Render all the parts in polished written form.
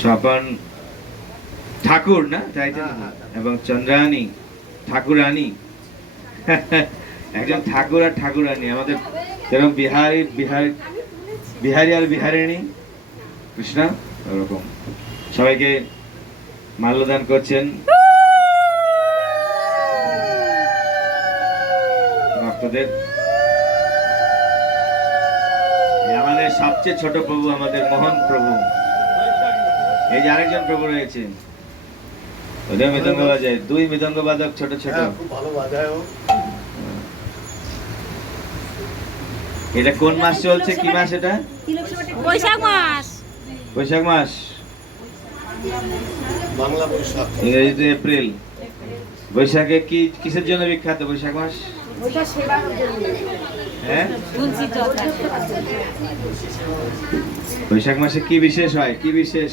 স্বপন ঠাকুর না টাইটেল এবং চন্দ্রানী ঠাকুরানী একজন ঠাকুর আর ঠাকুরানী আমাদের যেরকম বিহারি আর বিহারিণী কৃষ্ণ ওরকম সবাইকে মাল্যদান করছেন ভক্তদের। আমাদের সবচেয়ে ছোট প্রভু আমাদের মোহন প্রভু, এই যে আরেকজন প্রভু রয়েছেন ওদের মৃদঙ্গ বাজায়, দুই মৃদঙ্গ বাদক ছোট ছোট, এটা কোন মাস চলছে, কি মাস এটা? বৈশাখ মাস। বৈশাখ মাস, বাংলা বৈশাখ, ইংরেজিতে এপ্রিল। বৈশাখে কি কিসের জন্য বিখ্যাত বৈশাখ মাস? হ্যাঁ, বৈশাখ মাসে কি বিশেষ হয়, কি বিশেষ?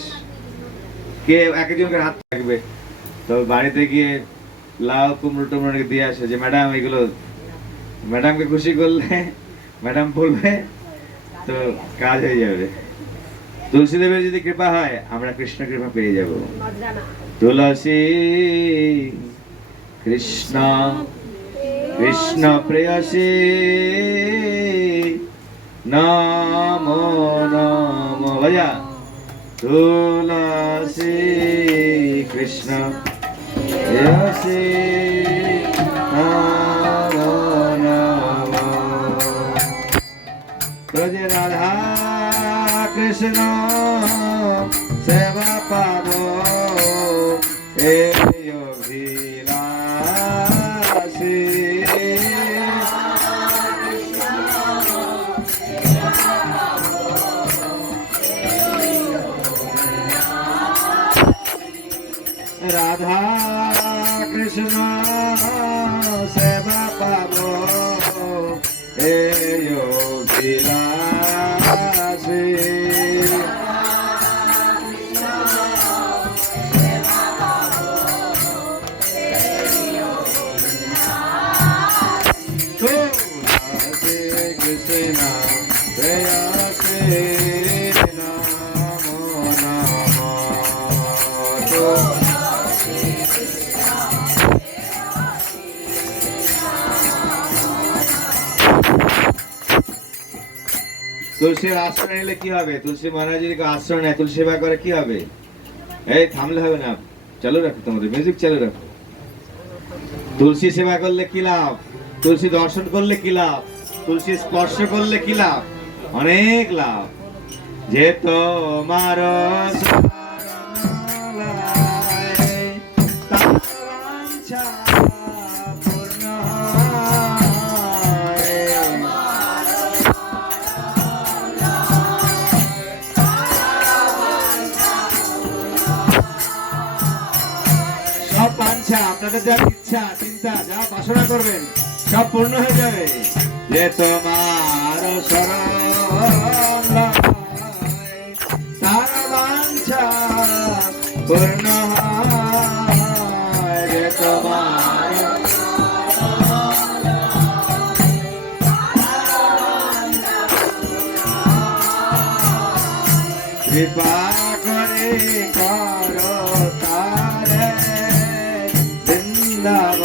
কে একজনকে হাত থাকবে তো বাড়িতে গিয়ে লাউ কুমড়ো টুমড়ো দিয়ে আসে যে ম্যাডাম এগুলো, ম্যাডামকে খুশি করলে ম্যাডাম বলবে তো কাজ হয়ে যাবে। তুলসী দেবের যদি কৃপা হয় আমরা কৃষ্ণ কৃপা পেয়ে যাব। তুলসী কৃষ্ণ কৃষ্ণ প্রেয়সী নমো নমো ভজা। তুলসী কৃষ্ণ প্রেয়সী নমো নমো। তোজে রাধা কৃষ্ণ সেবা পাবো এই অভিলাষী। রাধা কৃষ্ণ সেবা পাবো এই অভিলাষী। কৃষ্ণ প্রেয়সী নমো নমো। তুলসীর আশ্রয় নিলে কি হবে? তুলসী মহারাজ যদি আশ্রয় নেয়, তুলসী সেবা করে কি হবে? এই থামলে হবে না, চালু রাখো, তোমাদের মিউজিক চালু রাখো। তুলসী সেবা করলে কি লাভ? তুলসী দর্শন করলে কি লাভ? তুলসী স্পর্শ করলে কি লাভ? অনেক লাভ। যে তোমার ইচ্ছা, আপনাদের যা ইচ্ছা চিন্তা যা বাসনা করবেন সব পূর্ণ হয়ে যাবে। যে তোমার শরণ তার বাঞ্ছা পূর্ণ হয়। যে তোমার কৃপা করে করো তারে বৃন্দাবনবাসী।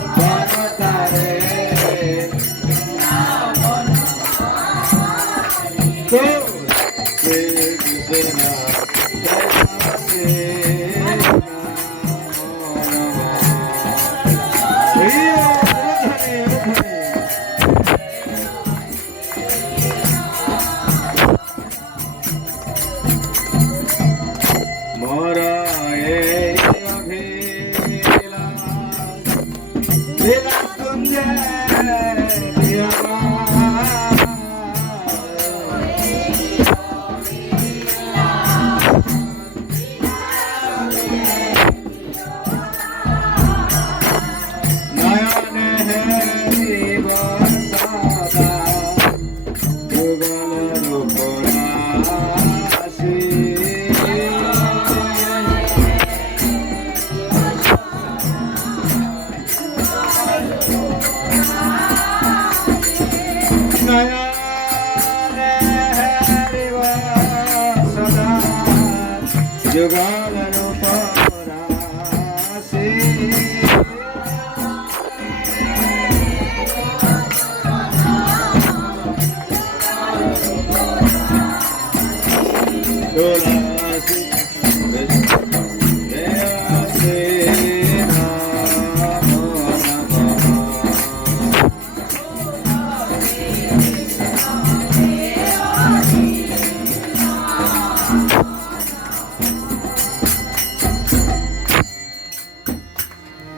কৃপা করে করো তারে তো কৃষ্ণ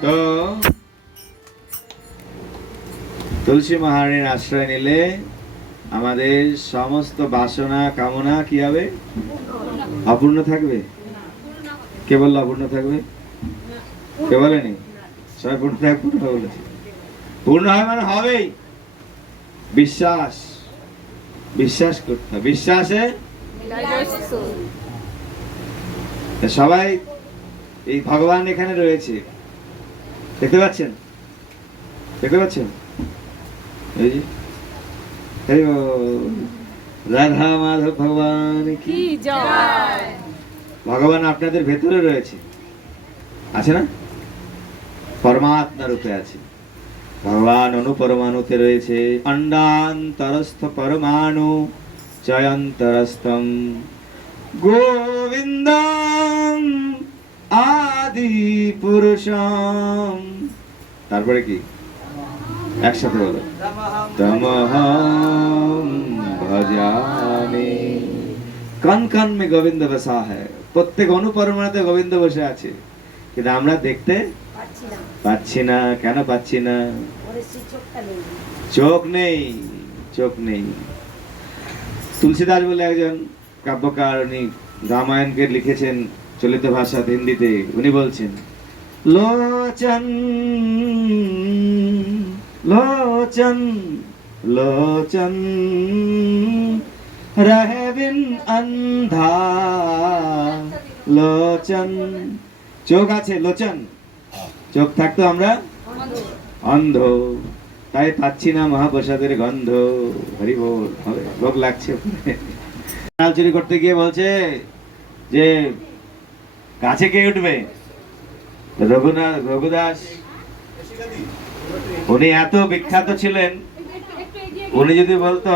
তো তুলসী মহারানীর আশ্রয় নিলে আমাদের সমস্ত বাসনা কামনা কি হবে? অপূর্ণ থাকবে। কে বললো অপূর্ণ থাকবে? কে বলেনি? সবাই পূর্ণ থাকবে, পূর্ণ বলেছে। পূর্ণ হয় মানে হবেই। বিশ্বাস, বিশ্বাস করতে হবে। বিশ্বাসে সবাই এই ভগবান এখানে রয়েছে, দেখতে পাচ্ছেন? দেখতে পাচ্ছেন? এই যে রাধা মাধব ভগবান কি জয়। ভগবান আপনাদের ভেতরে রয়েছে, আছে না? পরমাত্মা রূপে আছে ভগবান। অনুপরমাণুতে রয়েছে। অণ্ডান্তরস্থ পরমাণু চয়ন্তরস্থম গোবিন্দম আদি পুরুষম। তারপরে কি? একসাথে বলো, তমহম ভজামি। কন কন মে গোবিন্দ বসা হ্যায়। প্রত্যেক অনুপরমাণুতে গোবিন্দ বসে আছে, কিন্তু আমরা দেখতে পাচ্ছি না। কেন পাচ্ছি না? চোখ নেই, চোখ নেই। তুলসীদাস বলে একজন কাব্যকার, উনি রামায়ণকে লিখেছেন চলিত ভাষাতে, হিন্দিতে। উনি বলছেন, লোচন লোচন লোচন রহে বিন অন্ধা লোচন। চোখ আছে, লোচন, চোখ থাকতো আমরা অন্ধ, তাই পাচ্ছি না মহাপ্রসাদের গন্ধ। হরি বল। ভোগ লাগছে। চুরি করতে গিয়ে বলছে যে কাছে কে উঠবে? রঘুদাস। উনি এত বিখ্যাত ছিলেন, উনি যদি বলতো